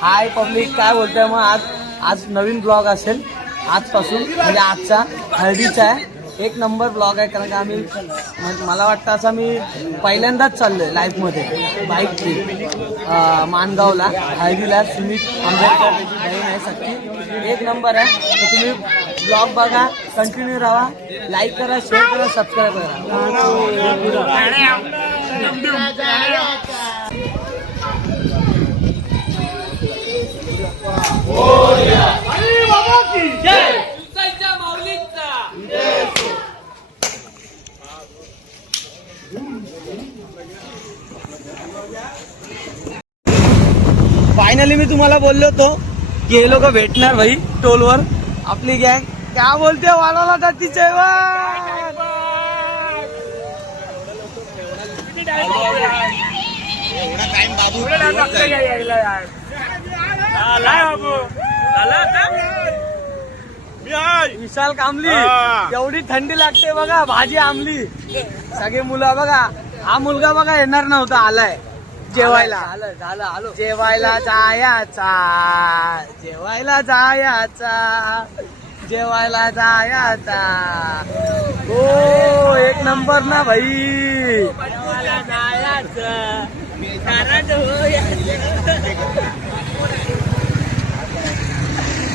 हाय public, काय बोलतोय मग? आज नवीन ब्लॉग असेल आजपासून, म्हणजे आजचा हळदीचा आहे. एक नंबर ब्लॉग आहे, कारण का आम्ही मला वाटतं असं मी पहिल्यांदाच चाललोय लाईफमध्ये बाईक ट्रिप मानगावला हळदीला. सुमित आंबेडकर त्याची बहीण आहे सख्खी, एक नंबर आहे. तर तुम्ही ब्लॉग बघा, कंटिन्यू राहा, लाईक करा, शेअर करा, सबस्क्राईब करा. फायनली मी तुम्हाला बोललो होतो की हे लोक भेटणार भाई टोलवर. आपली गँग क्या बोलते वाढवला जातीचे विशाल कामली. एवढी थंडी लागते बघा, भाजी आमली. सगळे मुलं बघा, हा मुलगा बघा येणार नव्हता, आलाय जेवायला. आलो जेवायला जायचा, जेवायला जायचा, जेवायला जायचा. हो एक नंबर ना भाई.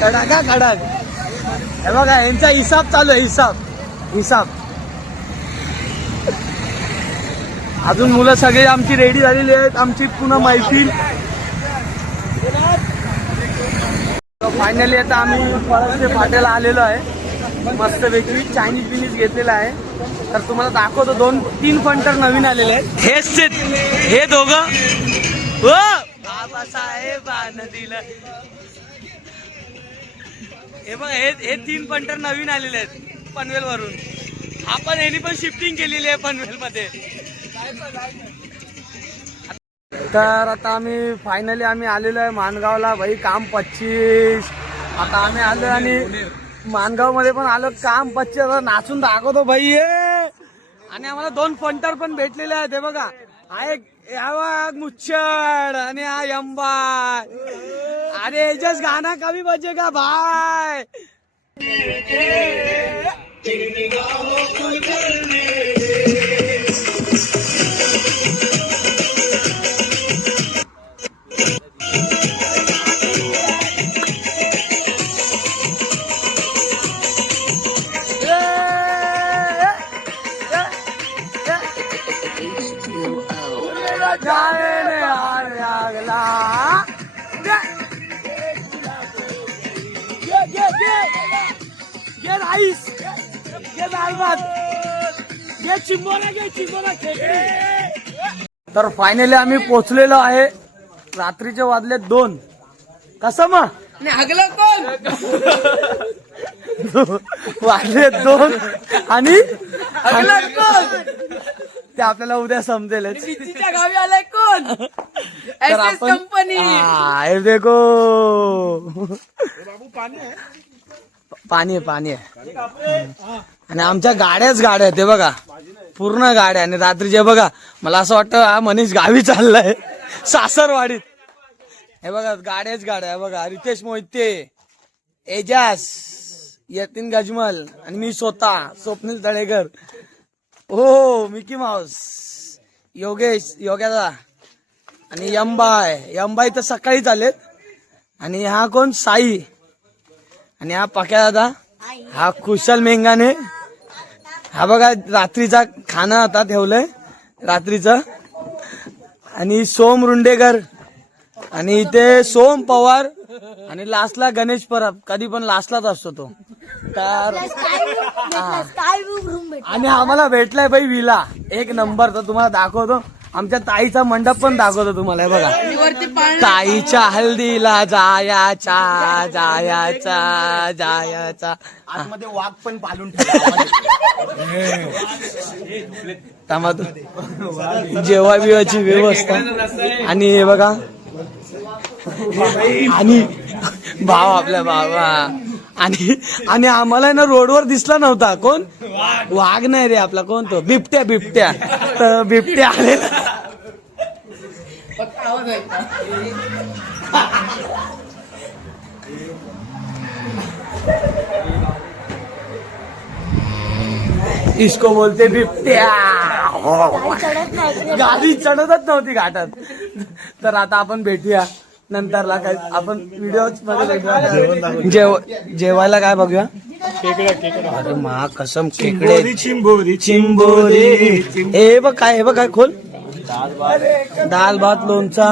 कडक कडक. हे बघा यांचा हिसाब चालू आहे, हिसाब. अजून मुलं सगळे आमची रेडी झालेली आहेत, आमची पुन्हा मैफिल. फायनली आता आम्ही फळसचे फाट्याला आलेलो आहे. मस्तपैकी चायनीज बिनीज घेतलेला आहे. तर तुम्हाला दाखवतो, 2-3 फंटर नवीन आलेले आहेत. हेच हे दोघं बाबासाहेबानं दिलं. हे बघ, हे 3 फंटर नवीन आलेले आहेत पनवेल वरून. आपण यांनी पण शिफ्टिंग केलेली आहे पनवेल मध्ये. तर आता आम्ही फायनली आलेलो आहे मानगावला भाई. काम 25. आता आम्ही आलो आणि मानगाव मध्ये पण आलो. काम 25. नाचून दाखवतो भाई. आणि आम्हाला 2 फंटर पण भेटलेले आहेत. हे बघा, हा एक मुच्छड आणि हा यंबा. अरे जस्ट गाना कभी बजेगा भाई. तर फायनली आम्ही पोचलेलो आहे. रात्रीचे वाजले 2. कसं मग हगला कोण? वाजले 2 आणि हगला कोण ते आपल्याला उद्या समजेल. गावी आलाय कोण? कंपनी. हे देखो पाणी आहे. आणि आमच्या गाड्याच गाड्या आहेत. बघा पूर्ण गाड्या. आणि रात्रीचे बघा, मला असं वाटतं हा मनीष गावी चाललाय सासरवाडीत. हे बघा गाड्याच गाड्या. बघा रितेश मोहिते, एजाज, यतीन गजमल आणि मी स्वतः स्वप्नील तळेकर. हो मिकी माऊस, योग्यादा आणि यंबाई तर सकाळीच आलेत. आणि हा कोण? साई. आणि हा पक्या दादा, हा कुशल मेंगाने. हा बघा रात्रीचा खाणं आता ठेवलंय रात्रीचं. आणि सोम रुंडेकर. आणि इथे सोम पवार. आणि लास्टला गणेश परब. कधी पण लास्टलाच असतो तो. तर आणि आम्हाला भेटलाय भाई विला एक नंबर. तर तुम्हाला दाखवतो, आमच्या ताईचा मंडप पण दाखवतो तुम्हाला. हे बघा, ताईच्या हल्दीला जायाचा. आतमध्ये वाघ पण पालून जेव्हा बिवाची व्यवस्था. आणि हे बघा, आणि भाव आपल्या बाबा आणि आणि आम्हाला ना रोडवर दिसला नव्हता कोण वाघ नाही रे आपला कोण तो बिबट्या तर बिबट्या आलेला इसको बोलते बिबट्या गाडी चढतच नव्हती घाटात तर आता आपण भेटूया नंतरला काय आपण व्हिडिओ मध्ये भेटूया जेवायला काय बघूया अरे मा कसम खेकडे चिंबोरी हे बघ काय खोल दाल भात लोणचा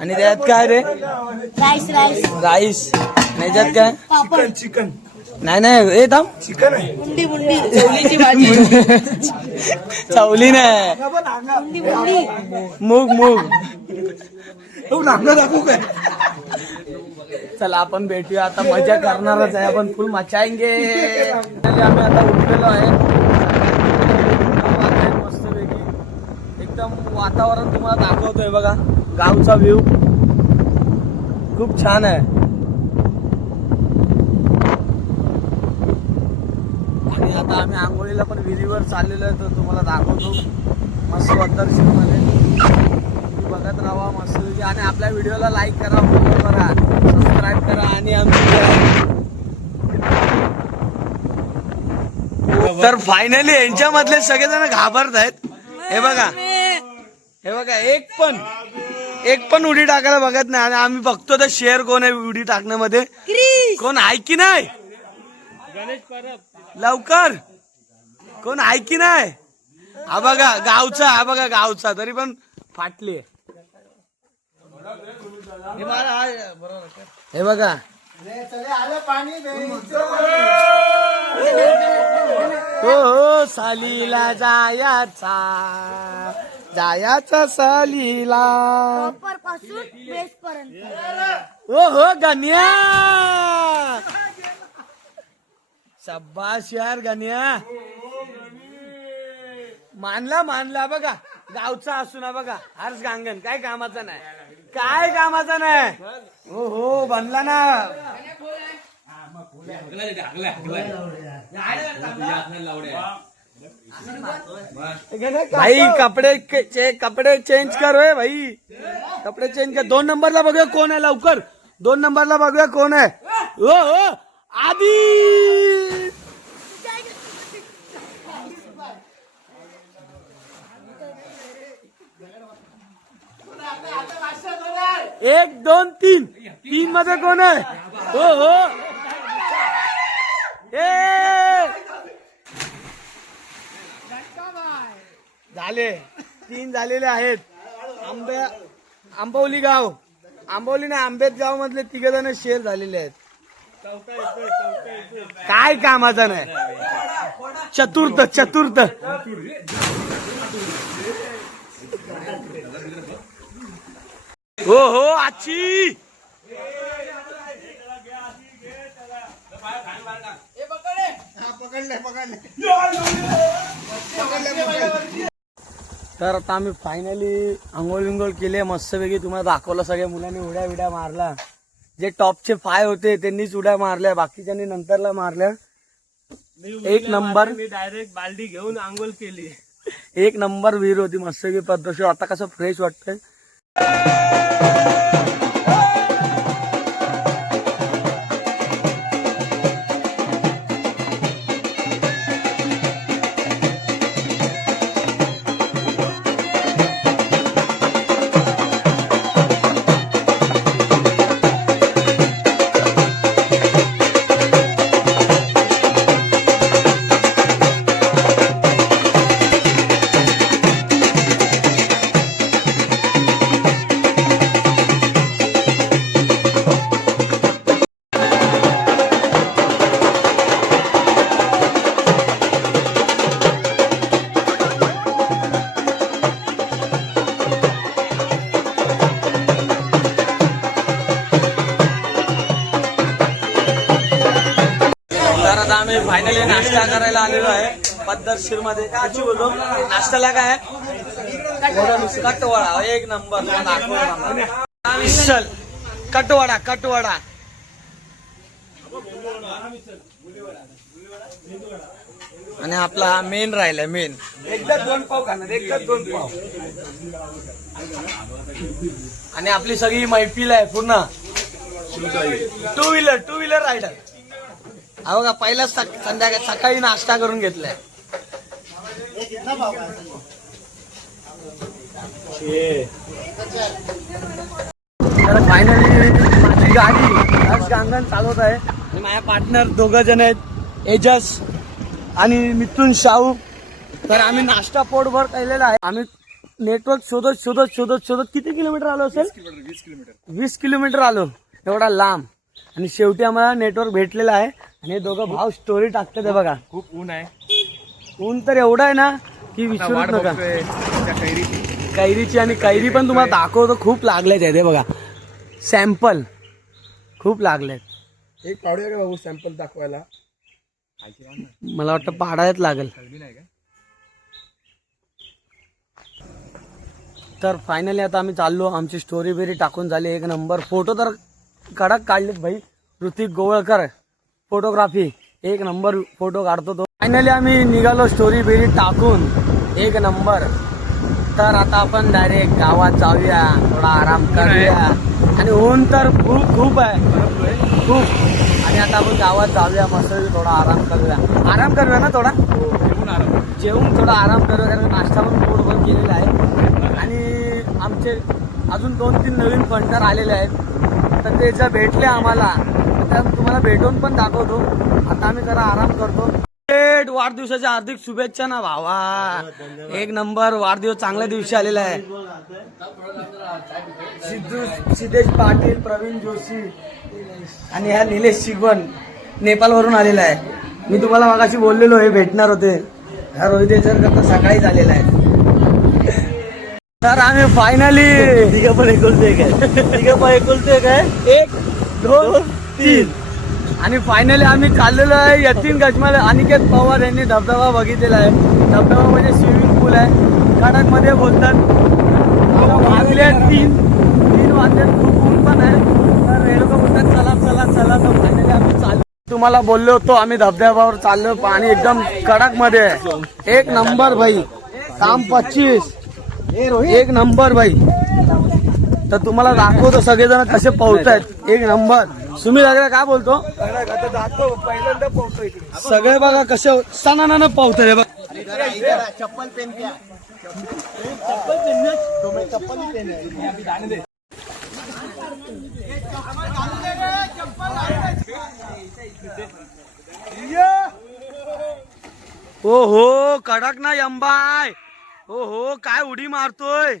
आणि त्यात काय रे राईस आणि त्यात काय चिकन नाही हे थांब चिकन आहे चवलीची भाजी चवली नाही मूग दाखवू काय चला आपण भेटूया आता मजा करणारच आहे आपण फुल मचाएंगे आम्ही आता उठलेलो आहे मस्तपैकी एकदम वातावरण तुम्हाला दाखवतोय बघा गावचा व्ह्यू खूप छान आहे आणि आता आम्ही आंघोळीला पण विहिरीवर चाललेलो आहे तर तुम्हाला दाखवतो मस्त पद्धतीने बघत राहा मस्त आणि आपल्या व्हिडिओला लाईक करा फॉलो करा सबस्क्राईब करा आणि तर फायनली यांच्यामधले सगळेजण घाबरत आहेत हे बघा एक पण उडी टाकायला बघत नाही आणि आम्ही बघतो तर शेअर कोण आहे उडी टाकण्यामध्ये कोण आहे की नाही गणेश परब लवकर कोण आहे की नाही हा बघा गावचा तरी पण फाटली हे बघा हो सालीला जायाचा सालीला हो गण्या शाबास यार गण्या मानला बघा गावचा असून बघा हर्ष गांगण काय कामाचा नाही हो बनला ना भाई कपडे चेंज कर भाई कपडे चेंज कर 2 नंबरला बघूया कोण आहे लवकर 2 नंबरला बघूया कोण आहे हो आधी एक 2 3 मध्ये कोण आहे हो झाले 3 झालेले आहेत आंबवली नाही आंबेत गाव मधले 3 जण शेअर झालेले आहेत काय कामाचा नाही चतुर्थ हो आची तर आता आम्ही फायनली अंघोळ केले मस्तपैकी तुम्हाला दाखवलं सगळ्या मुलांनी उड्या मारला जे टॉपचे 5 होते त्यांनीच उड्या मारल्या बाकीच्यांनी नंतरला मारल्या एक नंबर मी डायरेक्ट बाल्टी घेऊन आंघोळ केली 1 नंबर विहीर होती मस्तपैकी पद्धतशीर आता कसं फ्रेश वाटतंय आम्ही फायनली नाश्ता करायला आलेलो आहे पद्धतशीर मध्ये काय बोलतो नाश्त्याला काय कटवडा 1 नंबर कटवडा आणि आपला मेन राहिलाय मेन एकदा 2 पाव खाणार एकदा 2 पाव. आणि आपली सगळी मैफिल आहे पूर्ण टू व्हीलर रायडर. हा बघा पहिलाच संध्याकाळी सकाळी नाश्ता करून घेतलाय. तर फायनली माझी गाडी हर्ष गांगण चालवत आहे आणि माझ्या पार्टनर 2 जण आहेत, एजस आणि मिथुन शाहू. तर आम्ही नाश्ता पोटभर केलेला आहे. आम्ही नेटवर्क शोधत किती किलोमीटर आलो असेल? 20 किलोमीटर आलो, एवढा लांब. आणि शेवटी आम्हाला नेटवर्क भेटलेला आहे. आणि हे 2 भाऊ स्टोरी टाकतात आहे बघा. खूप ऊन आहे. ऊन तर एवढा आहे ना की विचारूच नका. कैरीची आणि कैरी पण तुम्हाला दाखवतो, खूप लागलेत आहे ते बघा. सॅम्पल खूप लागलेत. एक पावडे का बाबू सॅम्पल दाखवायला. मला वाटतं पाडायच लागेल. तर फायनली आता आम्ही चाललो. आमची स्टोरी बेरी टाकून झाली 1 नंबर. फोटो तर कडक काढलेत भाई. Hrithik Govalkar photography 1 number photo काढतो तो. फायनली आम्ही निघालो स्टोरी बेरी टाकून 1 नंबर. तर आता आपण डायरेक्ट गावात जाऊया, थोडा आराम करूया. आणि ऊन तर खूप आहे खूप. आणि आता आपण गावात जाऊया, मस्त थोडा आराम करूया ना थोडा. जेवून थोडा आराम करूया, कारण नाश्ता पण पोटभर केलेला आहे. आणि आमचे अजून 2-3 नवीन फंटर आलेले आहेत. तर ते जर भेटले आम्हाला तर तुम्हाला भेटून पण दाखवतो. आता आम्ही जरा आराम करतो. वाढदिवसाच्या हार्दिक शुभेच्छा ना भावा. 1 नंबर वाढदिवस चांगल्या दिवशी आलेला आहे. सिद्धेश पाटील, प्रवीण जोशी आणि ह्या निलेश शिगवण नेपाळ वरून आलेला आहे. मी तुम्हाला मागाशी बोललेलो हे भेटणार होते. ह्या रोहितेश्वर करता सकाळीच आलेला आहे. तर आम्ही फायनली तिघं पण एकुलते काय 1, 2, 3. आणि फायनली आम्ही चाललेलो आहे यतीन गजमाल. अनिकेत पवार यांनी धबधबा बघितलेला आहे. धबधबा म्हणजे स्विमिंग पूल आहे. कडक मध्ये बोलतात. वाजले 3 वाजले, खूप ऊन पण आहे. तर हे लोक बोलतात चला. तर फायनली आम्ही चाललो. तुम्हाला बोललो होतो आम्ही धबधब्यावर चाललो. पाणी एकदम कडक मध्ये आहे. 1 नंबर भाई. काम 25 1 नंबर भाई. तर तुम्हाला दाखवतो सगळेजण कसे पोहतायत. 1 नंबर. तुम्ही सगळं काय बोलतो? पहिल्यांदा पोहतो इकडे. सगळे बघा कसे सणानं पोहताय बघ. चप्पल पेन क्या ओ हो कडक ना यंबाय. ओ हो काय उडी मारतोय.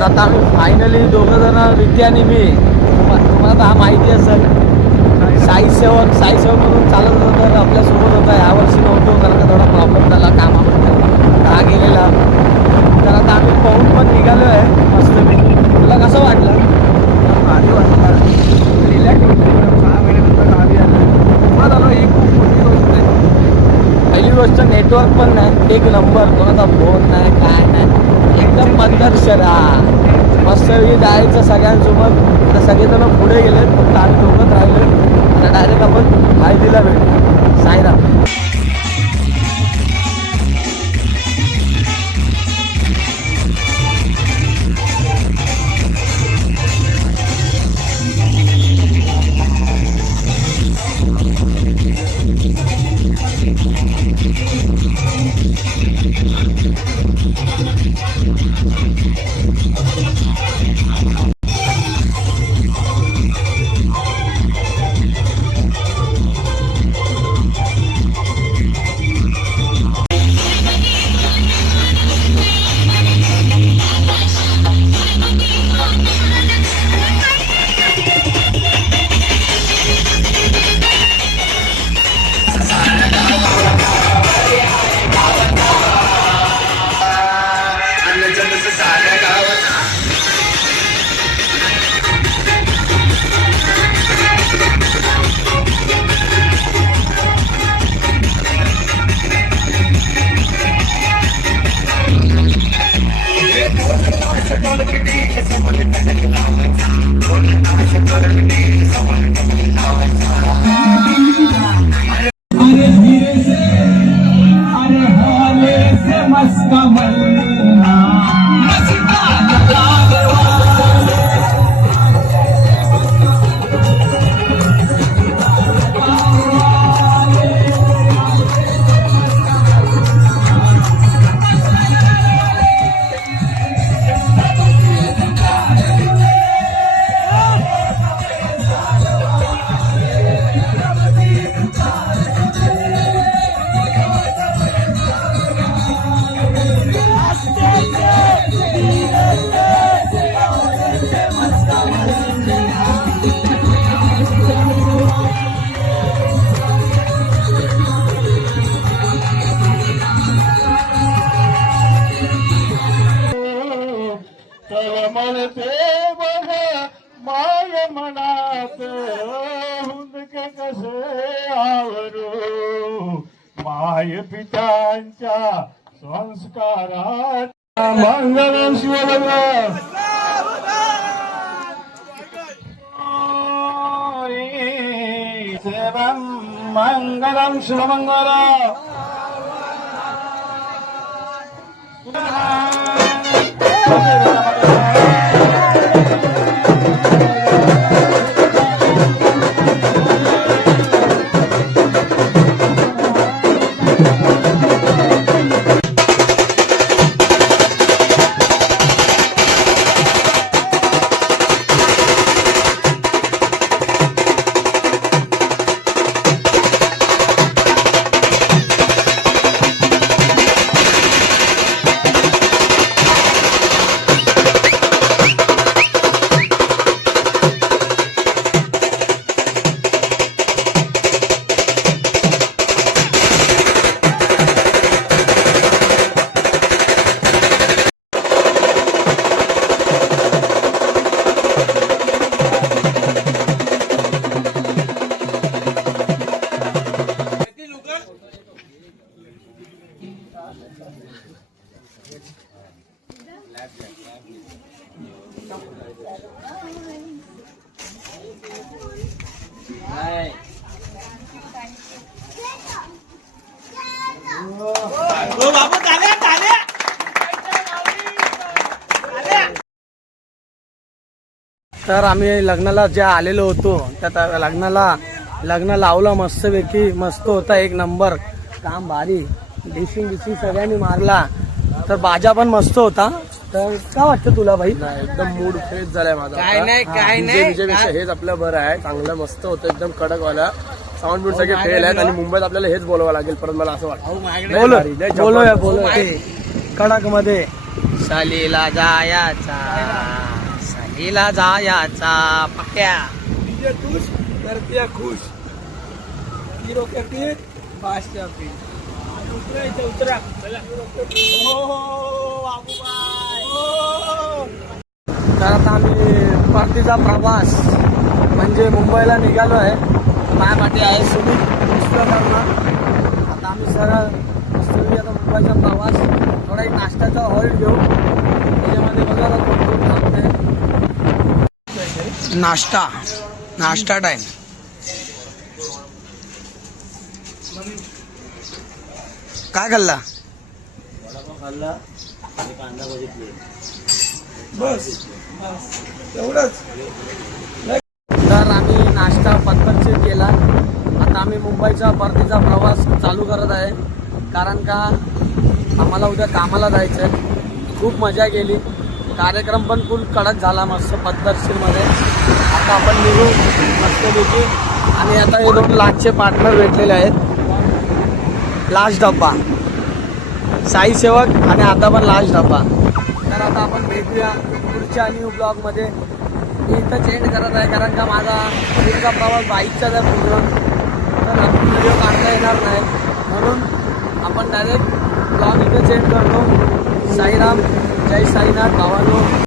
आता आम्ही फायनली 2 जण रित्या आणि मी. तुम्हाला हा माहिती असेल साई सेवन म्हणून चालत होतं. तर आपल्यासोबत होता. यावर्षी नव्हतो कारण का थोडा प्रॉब्लेम झाला कामाबद्दल. हा गेलेला. तर आता आम्ही पाहून पण निघालो आहे मस्तपैकी. तुला कसं वाटलं? भारी वाटलं. रिलॅक्स होतं. 6 महिन्यानंतर गावी आलं. ही खूप मोठी गोष्ट आहे. पहिली गोष्ट नेटवर्क पण नाही 1 नंबर. कोणाचा फोन नाही काय नाही. एकदम पद्धतशीर. मस्त जायचं सगळ्यांसोबत. आता सगळेजण पुढे गेले, फक्त आम्ही दोघंच राहिले. आता डायरेक्ट आपण हळदीला भेटू. साईराम. धीरे धीरे से अरे हौले से मस्का मलना मस्का लगाने वाले म्हणते बघ माय मनात हुंदके कसे आवरू माय पित्यांच्या संस्कारात मंगलम शिवभद्र सेवम मंगलम शिवमंगल तर आम्ही लग्नाला ज्या आलेलो होतो त्या लग्न लावलं मस्तपैकी, मस्त होता, एक नंबर काम भारी, डिशिंग सगळ्यांनी मारला. तर बाजा पण मस्त होता. तर काय वाटतं तुला भाई? एकदम मूड फ्रेश झालाय माझा. काय नाही विजयपेक्षा हेच आपलं बरं आहे, चांगलं मस्त होतं, एकदम कडक वाला. साऊंड बीट सगळे फेल आहेत आणि मुंबईत आपल्याला हेच बोलावं लागेल परत, मला असं वाटतं. बोलो कडक मध्ये सालीला जायाचा पक्क्या खुश करते खुश हिरो करते बादशाह पीठ. उतरा तर आता आम्ही परतीचा प्रवास म्हणजे मुंबईला निघालो आहे. माझ्या पाठी आहे सुमित विश्वकर्मा. आता आम्ही सरळ आता मुंबईचा प्रवास, थोडा एक नाश्त्याचा हॉल्ट घेऊ. त्याच्यामध्ये बघा कोण थांबते. नाश्ता टाइम. काय खाल्ला? बस एवढंच. तर आम्ही नाश्ता पद्धतशीर केला. आता आम्ही मुंबईचा परतीचा प्रवास चालू करत आहे, कारण का आम्हाला उद्या कामाला जायचं आहे. खूप मजा केली, कार्यक्रम पण फुल कडक झाला, मस्त पद्धतशीरमध्ये. आता आपण निघू मस्तपैकी. आणि आता हे 2 लाखचे पार्टनर भेटलेले आहेत. लास्ट डब्बा साई सेवक आणि आता पण लास्ट डब्बा. तर आता आपण भेटूया पुढच्या न्यू ब्लॉगमध्ये. मी इथं चेंज करत आहे, कारण का माझा पुढचा प्रवास बाईकचा जर पूर्ण तर व्हिडिओ काढता येणार नाही, म्हणून आपण डायरेक्ट ब्लॉग इथं चेंज करतो. साईराम, जय साईनाथ भावानो.